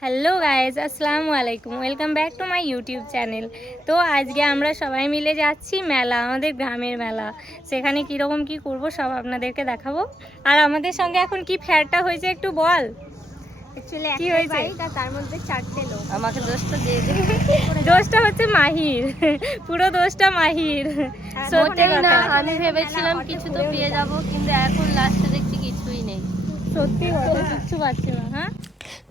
Hello guys, আসসালামু আলাইকুম। Welcome back to my YouTube channel. তো আজকে আমরা সবাই মিলে যাচ্ছি মেলা, আমাদের গ্রামের মেলা। সেখানে কীরকম কি করব সব আপনাদেরকে দেখাবো। আর আমাদের সঙ্গে এখন কি ফ্যারটা হয়েছে একটু বল। কি হয়েছে? তার মধ্যে 4টে লোক আমাকে দোষটা দিয়ে দে। দোষটা হচ্ছে মাহির, পুরো দোষটা মাহির। সত্যি না, আমি ভেবেছিলাম কিছু তো পেয়ে যাব, কিন্তু এখন লাস্টে দেখছি কিছুই নেই। সত্যি কথা, কিচ্ছু পাচ্ছি না। হ্যাঁ,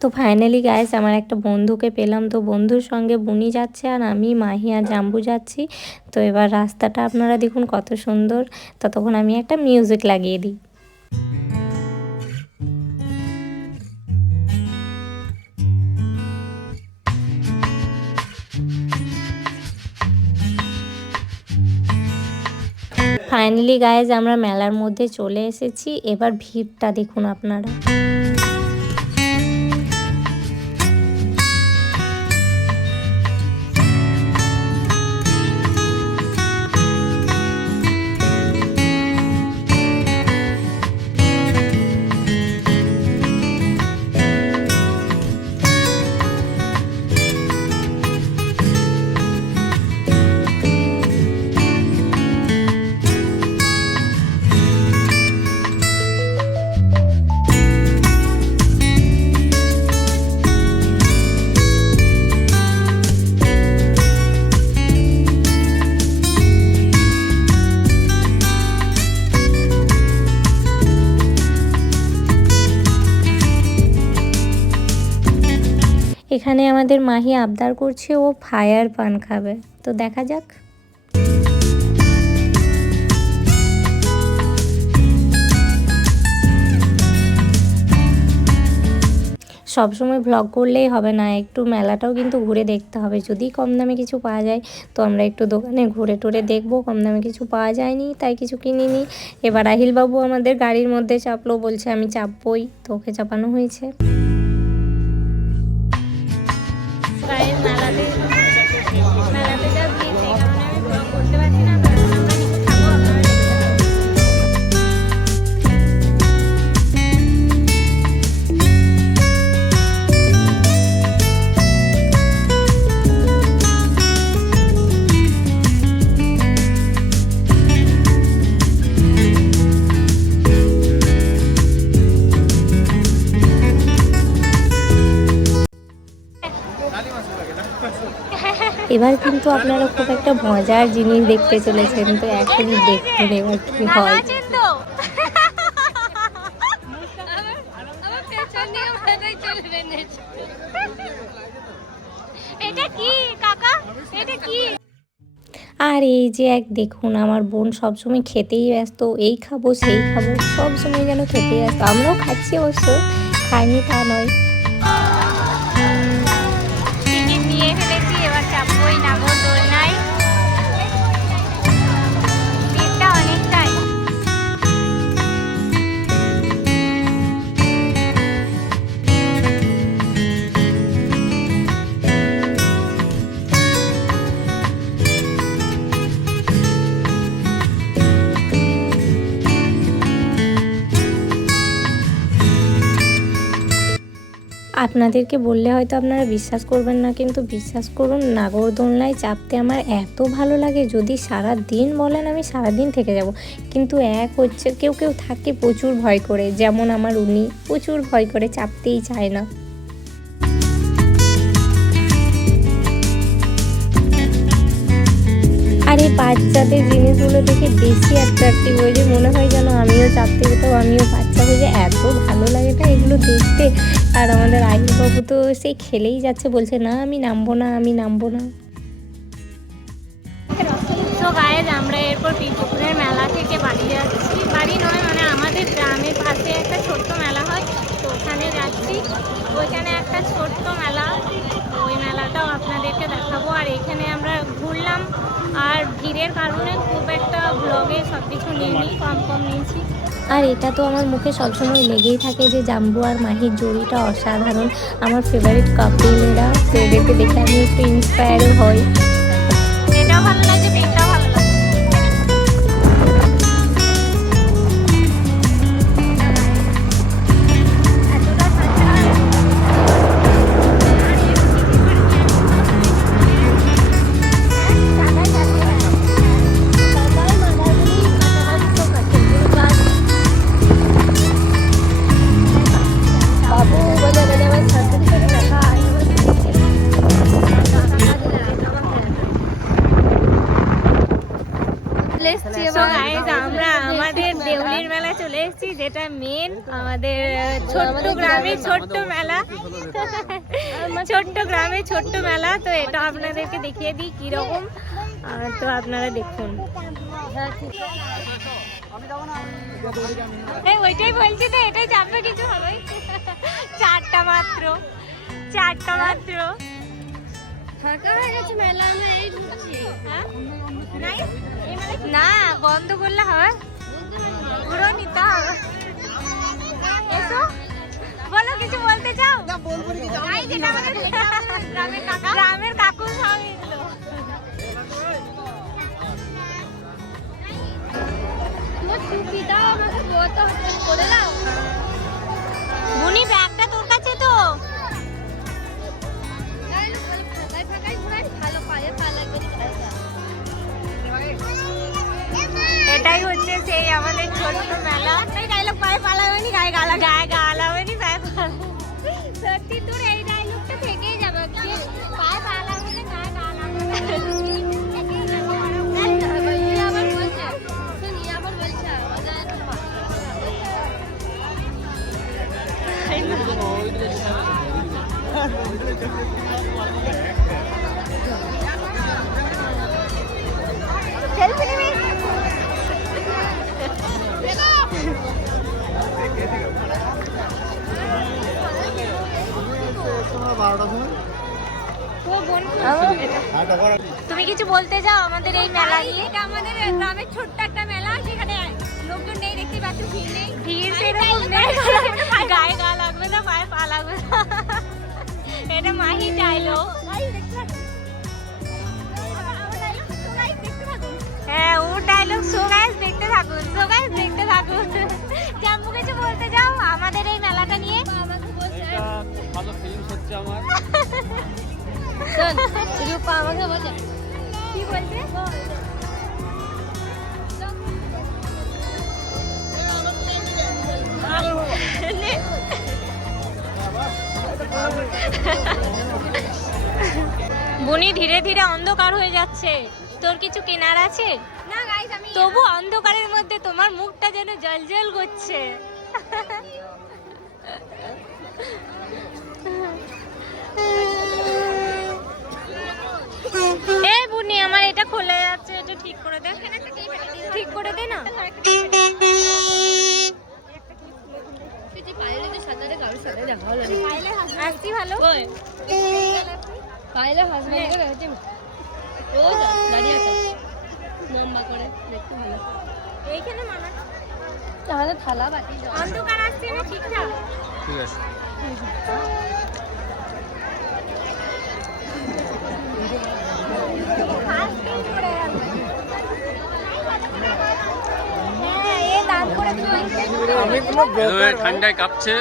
তো ফাইনালি গাইস আমার একটা বন্ধুকে পেলাম। তো বন্ধুর সঙ্গে বুনি যাচ্ছে আর আমি, মাহি আর জাম্বু যাচ্ছি। তো এবার রাস্তাটা আপনারা দেখুন কত সুন্দর। ততক্ষণ আমি একটা মিউজিক লাগিয়ে দিই। ফাইনালি গাইজ আমরা মেলার মধ্যে চলে এসেছি। এবার ভিড়টা দেখুন আপনারা। এখানে আমাদের মাহি আবদার করছে ও ফায়ার পান খাবে। তো দেখা যাক। সবসময় ভ্লগ করলেই হবে না, একটু মেলাটাও কিন্তু ঘুরে দেখতে হবে। যদি কম দামে কিছু পাওয়া যায় তো আমরা একটু দোকানে ঘুরে টুরে দেখবো। কম দামে কিছু পাওয়া যায়নি তাই কিছু কিনিনি। এবার রাহিল বাবু আমাদের গাড়ির মধ্যে চাপলো, বলছে আমি চাপবই, তো ওকে চাপানো হয়েছে। মেলাতে যা ভিড়, সেই কারণে আমি ব্লগ করতে পারছি না। এবার কিন্তু আপনারা খুব একটা মজার জিনিস দেখতে চলেছেন। তো এখনই দেখুন এবার কি হয়। আর এই যে এক দেখুন, আমার বোন সবসময় খেতেই ব্যস্ত, এই খাবো সেই খাবো, সবসময় যেন খেতেই ব্যস্ত। আমরাও খাচ্ছি অবশ্য, খাইনি তা নয়। নিয়ে ফেলেছি, এবার চাপবই নাগর দোলনায়। ভিড়টা অনেকটাই। আপনাদেরকে বললে হয়তো আপনারা বিশ্বাস করবেন না, কিন্তু বিশ্বাস করুন, নাগরদোলনায় চাপতে আমার এত ভালো লাগে। যদি সারা দিন বলেন আমি সারা দিন থেকে যাব। কিন্তু এক হচ্ছে কেউ কেউ থাকে প্রচুর ভয় করে, যেমন আমার উনি প্রচুর ভয় করে, চাপতেই চায় না। আর এই বাচ্চাদের জিনিসগুলো দেখে বেশি অ্যাট্রাক্টিভ হয়ে যায়, মনে হয় যেন আমিও চাপতে যেতাম, আমিও বাচ্চা হয়ে যায়। এত ভালো লাগে না এগুলো দেখতে। আর আমাদের রাহিল বাবু তো সেই খেলেই যাচ্ছে, বলছে না আমি নামবো না, আমি নামবো না। তো গাইজ আমরা এরপর পিপুকুরের মেলা থেকে বাড়ি যাচ্ছি। বাড়ি নয়, মানে আমাদের গ্রামের পাশে একটা ছোট্ট মেলা হয়, তো ওখানে যাচ্ছি। ওইখানে একটা ছোট্ট মেলা, ওই মেলাটাও আপনাদেরকে দেখাবো। আর এখানে আমরা ঘুরলাম, আর ভিড়ের কারণে খুব একটা ব্লগে সব কিছু নিইনি, কম কম নিয়েছি। আর এটা তো আমার মুখে সবসময় লেগেই থাকে যে জাম্বু আর মাহির জুড়িটা অসাধারণ, আমার ফেভারিট কাপল এরা। তো এদেরকে দেখে আমি একটু ইন্সপায়ারও হই। এটাও ভালো লাগে, এটাও ভালো লাগে। এতটা চলে এসেছি, যেটা মেন আমাদের ছোট্ট গ্রামে ছোট্ট মেলা। ছোট্ট গ্রামে ছোট্ট মেলা, তো এটা আপনাদেরকে দেখিয়ে দিই কিরকম, তো আপনারা দেখুন। ওইটাই বলছি তো, এটাই চাপবে, কিছু হবে। চারটা মাত্র ফাঁকা হয়ে গেছে মেলা, আমরা এই ঢুকছি। না, বন্ধ করলে হবে, পুরো নিতে হবে। এসো, বলো, কিছু বলতে চাও? গ্রামের কাকু সব এগুলো। বুনি, ব্যাগটা তোর কাছে তো। এটাই হচ্ছে সেই আমাদের ছোট্ট মেলা। ডায়লগ পায়ে পালাবেনি, গায়ে গালাবেনি, পায়ে পালাবে। সত্যি তোর এই ডায়লগটা থেকেই যাবে, পায়ে পালাবে না, গায়ে গালাবে। সেলফি নিবি? তুমি কিছু বলতে চাও আমাদের এই মেলা নিয়ে? এটা আমাদের গ্রামের ছোট্ট একটা মেলা, যেখানে লোকজন নেই, দেখতে পাচ্ছ, ভিড় নেই। ভিড় সেরকম নেই, গায়ে গা লাগবে না, পায়ে পা লাগবে না। এটা মাহি ডায়লগ। হ্যাঁ, ওর ডায়লগ। সো গাইস দেখতে থাকুন, জাম্বু কিছু বলতে যাও আমাদের এই মেলাটা নিয়ে? ভালো ফিলিংস হচ্ছে আমার। রূপা আমাকে বলে কি বলছে? বুনি, ধীরে ধীরে অন্ধকার হয়ে যাচ্ছে, তোর কিছু কেনার আছে? না গাইস, আমি তবু অন্ধকারের মধ্যে তোমার মুখটা যেন জলজল করছে। এই বুনি, আমার এটা খুলে যাচ্ছে, এটা ঠিক করে দে। ঠিক করে দে না। আসছি ভালো। পাইলে হাসবেন্ডকে হচ্ছে ও দাঁড়িয়ে আছে লম্বা করে, দেখতে ভালো। এইখানে মানা আমাদের থালা বাটি অন্ধকার আসছে না, ঠিকঠাক। ঠিক আছে। ঠান্ডায় কাঁপছে,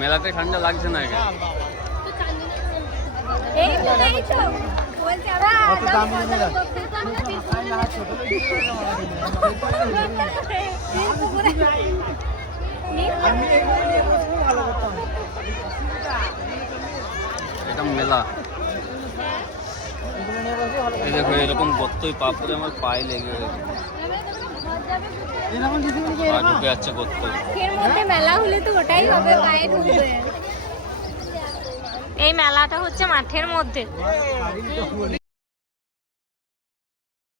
মেলাতে ঠান্ডা লাগছে না এখানে। এটা মেলা। এই দেখো, এরকম গর্তই পা পরে আমার পায়ে লেগে গেছে, পা ঢুকে যাচ্ছে গর্ত। এর মধ্যে মেলা হলে তো ওটাই হবে, পায়ে ঢুকবে। এই মেলাটা হচ্ছে মাঠের মধ্যে।